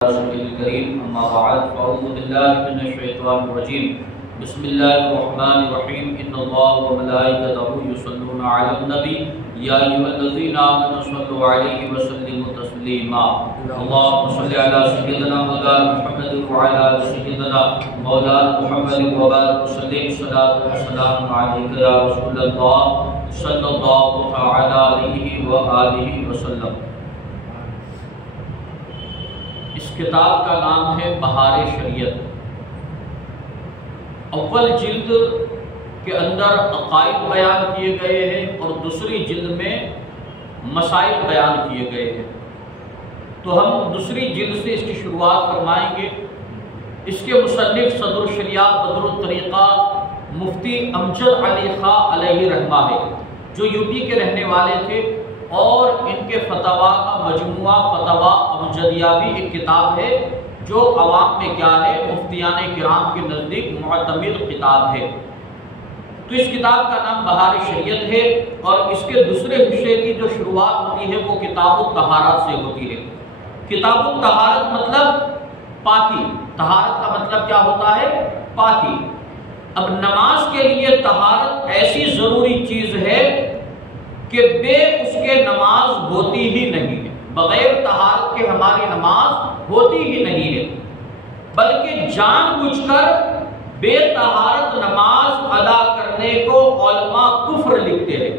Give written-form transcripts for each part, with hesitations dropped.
الكريم أما بعد فأعوذ بالله من الشيطان الرجيم بسم الله الرحمن الرحيم إن الله وملائكته يصلون على النبي يا أيها الذين آمنوا صلوا عليه وسلموا تسليما اللهم صل على سيدنا مولانا محمد وعلى آل سيدنا مولانا محمد وبارك وسلم صلاة وسلام عليك يا رسول الله صلى الله تعالى عليه وآله وسلم۔ اس کتاب کا نام ہے بہار شریعت۔ اول جلد کے اندر عقائد بیان کیے گئے ہیں اور دوسری جلد میں مسائل بیان کیے گئے ہیں، تو ہم دوسری جلد سے اس کی شروعات فرمائیں گے۔ اس کے مصنف صدر الشریعہ بدر الطریقہ مفتی امجد علی خاں علیہ رحمہ ہے، جو یو پی کے رہنے والے تھے، اور ان کے فتوا کا مجموعہ فتوا امجدیہ بھی ایک کتاب ہے جو عوام میں کیا ہے مفتیان کرام کے نزدیک معتمد کتاب ہے۔ تو اس کتاب کا نام بہار شریعت ہے، اور اس کے دوسرے حصے کی جو شروعات ہوتی ہے وہ کتاب الطہارت سے ہوتی ہے۔ کتاب الطہارت مطلب پاکی، طہارت کا مطلب کیا ہوتا ہے؟ پاکی۔ اب نماز کے لیے طہارت ایسی ضروری چیز ہے کہ بے اس کے نماز ہوتی ہی نہیں ہے، بغیر طہارت کے ہماری نماز ہوتی ہی نہیں ہے، بلکہ جان بوجھ کر بے طہارت نماز ادا کرنے کو علماء کفر لکھتے ہیں۔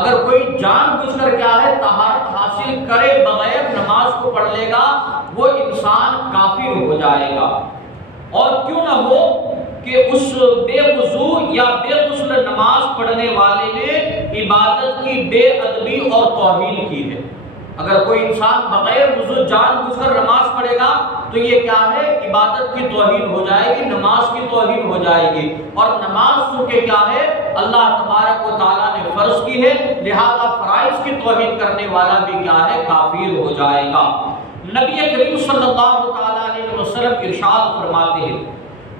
اگر کوئی جان بوجھ کر کیا ہے طہارت حاصل کرے بغیر نماز کو پڑھ لے گا، وہ انسان کافر ہو جائے گا۔ اور کیوں نہ ہو کہ اس بے وضو یا بے غسل نماز پڑھنے والے نے عبادت کی بے ادبی اور توہین کی ہے۔ اگر کوئی انسان بغیر وضو جان بوجھ کر نماز پڑھے گا تو یہ کیا ہے عبادت کی توہین ہو جائے گی، نماز کی توہین ہو جائے گی، اور نماز چونکہ کیا ہے اللہ تبارک و تعالیٰ نے فرض کی ہے، لہذا فرائض کی توہین کرنے والا بھی کیا ہے کافر ہو جائے گا۔ نبی کریم صلی اللہ تعالیٰ علیہ وسلم ارشاد فرماتے ہیں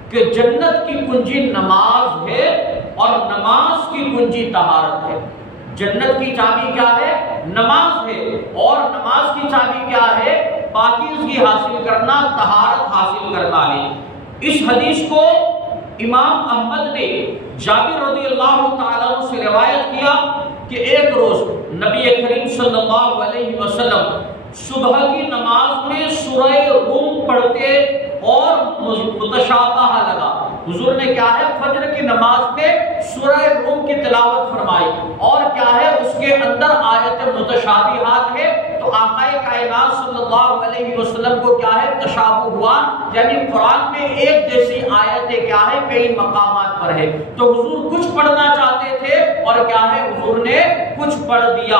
کہ جنت کی کنجی نماز ہے اور نماز کی کنجی طہارت ہے۔ جنت کی چابی کیا ہے؟ نماز ہے، اور نماز کی چابی کیا ہے؟ پاکیزگی حاصل کرنا، طہارت حاصل کرنا ہے۔ اس حدیث کو امام احمد نے جابر رضی اللہ تعالیٰ عنہ سے روایت کیا کہ ایک روز نبی کریم صلی اللہ علیہ وسلم صبح کی نماز میں سورہ روم پڑھتے اور متشابہ لگا۔ حضور نے کیا ہے فجر کی نماز میں سورہ روم کی تلاوت فرمائی، اور کیا ہے اس کے اندر آیت متشابہات ہے، تو آقا کائنات صلی اللہ علیہ وسلم کو کیا ہے تشابہ ہوا، یعنی قرآن میں ایک جیسی آیتیں کیا ہے کئی مقامات پر ہے، تو حضور کچھ پڑھنا چاہتے تھے اور کیا ہے حضور نے کچھ پڑھ دیا۔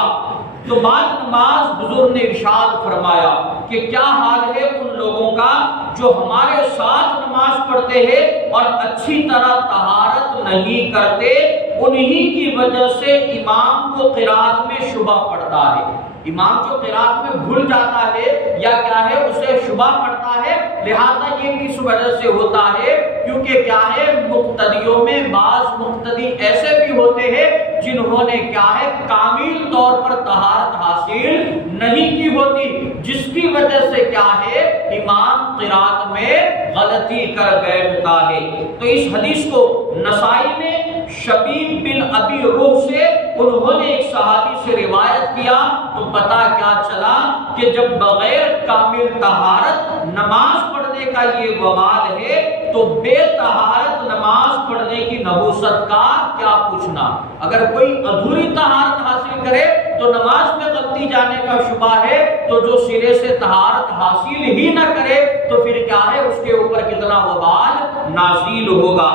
تو بعد نماز حضور نے ارشاد فرمایا کہ کیا حال ہے ان لوگوں کا جو ہمارے ساتھ نماز پڑھتے ہیں اور اچھی طرح طہارت نہیں کرتے، انہی کی وجہ سے امام کو قرات میں شبہ پڑتا ہے۔ امام جو قرات میں بھول جاتا ہے یا کیا ہے اسے شبہ پڑتا ہے، لہذا یہ کس وجہ سے ہوتا ہے؟ کیونکہ کیا ہے مقتدیوں میں بعض مقتدی ایسے بھی ہوتے ہیں جنہوں نے کیا ہے کامل طور پر طہارت حاصل نہیں کی ہوتی، جس کی وجہ سے کیا ہے امام قرات میں غلطی کر بیٹھتا ہے۔ تو اس حدیث کو نسائی نے شبیب بن ابی روح سے انہوں نے ایک صحابی سے روایت کیا، تو پتہ کیا چلا کہ جب بغیر کامل طہارت نماز پڑھنے کا یہ وبال ہے تو بے طہارت نماز پڑھنے کی نحوست کا کیا پوچھنا۔ اگر کوئی ادھوری طہارت حاصل کرے تو نماز میں غلطی جانے کا شبہ ہے، تو جو سرے سے طہارت حاصل ہی نہ کرے تو پھر کیا ہے اس کے اوپر کتنا وبال نازل ہوگا۔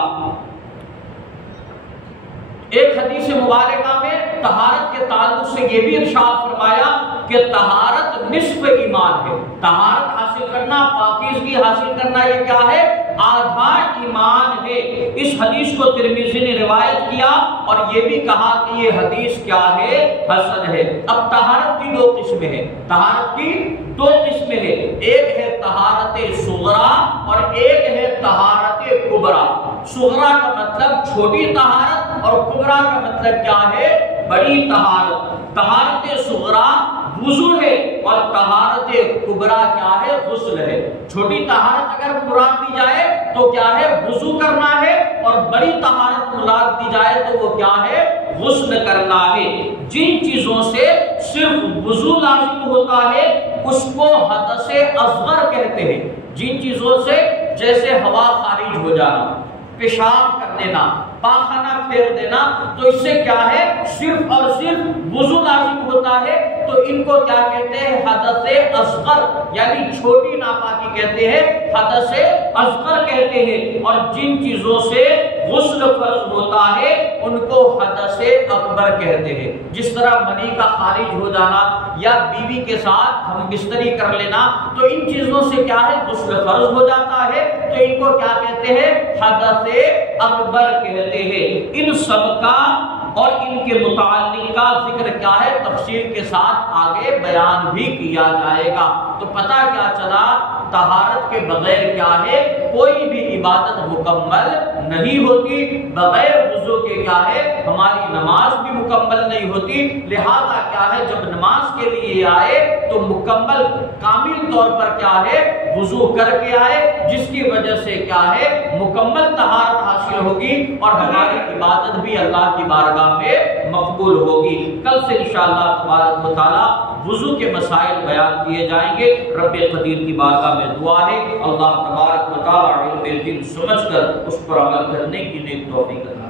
ایک حدیث مبارکہ میں طہارت کے تعلق سے یہ بھی ارشاد فرمایا کہ طہارت نصف ایمان ہے۔ طہارت حاصل کرنا، پاکیزگی حاصل کرنا یہ کیا ہے؟ آدھا ایمان ہے۔ اس حدیث کو ترمذی نے روایت کیا اور یہ بھی کہا کہ یہ حدیث کیا ہے؟ حسن ہے۔ اب طہارت کی دو قسمیں ہیں، طہارت کی دو قسمیں ہیں، ایک ہے طہارت صغرا اور ایک ہے طہارت کبرا۔ صغرا کا مطلب چھوٹی طہارت اور کبرا کا مطلب کیا ہے؟ بڑی طہارت۔ طہارت صغرا وضو ہے اور طہارت کبریٰ کیا ہے؟ غسل ہے۔ چھوٹی طہارت اگر مراد دی جائے تو کیا ہے؟ وضو کرنا ہے، اور بڑی طہارت مراد دی جائے تو وہ کیا ہے؟ غسل کرنا ہے۔ جن چیزوں سے صرف وضو لازم ہوتا ہے اس کو حدث اصغر کہتے ہیں۔ جن چیزوں سے جیسے ہوا خارج ہو جانا، پیشاب کر دینا، پاخانہ پھیر دینا، تو اس سے کیا ہے؟ صرف اور صرف وضو لازم ہوتا ہے، تو ان کو کیا کہتے ہیں؟ حدث اصغر، یعنی چھوٹی ناپاکی کہتے ہیں، حدث اصغر کہتے ہیں۔ اور جن چیزوں سے غسل فرض ہوتا ہے ان کو حدث اکبر کہتے ہیں۔ جس طرح منی کا خارج ہو جانا یا بیوی کے ساتھ ہم بستری کر لینا، تو ان چیزوں سے کیا ہے؟ غسل فرض ہو جاتا ہے، تو ان کو کیا کہتے ہیں؟ حدث اکبر کہتے ہیں۔ ان سب کا اور ان کے متعلق کا ذکر کیا ہے؟ تفصیل کے ساتھ آگے بیان بھی کیا جائے گا۔ تو پتہ کیا چلا؟ طہارت کے بغیر کیا ہے؟ کوئی بھی عبادت مکمل نہیں ہوتی۔ بغیر وضو کے کیا ہے؟ ہماری نماز بھی مکمل نہیں ہوتی۔ لہذا کیا ہے؟ جب نماز کے لیے آئے تو مکمل کامل طور پر کیا ہے؟ وضو کر کے آئے، جس کی وجہ سے کیا ہے؟ مکمل طہارت حاصل ہوگی اور ہماری عبادت بھی اللہ کی بارگاہ میں مقبول ہوگی۔ کل سے انشاءاللہ تبارک و تعالی وضو کے مسائل بیان کیے جائیں گے۔ رب قدیر کی بارگاہ میں دعا ہے اللہ تبارک و تعالی علم دل سمجھ کر اس پر عمل کرنے کی نیک توفیق عطا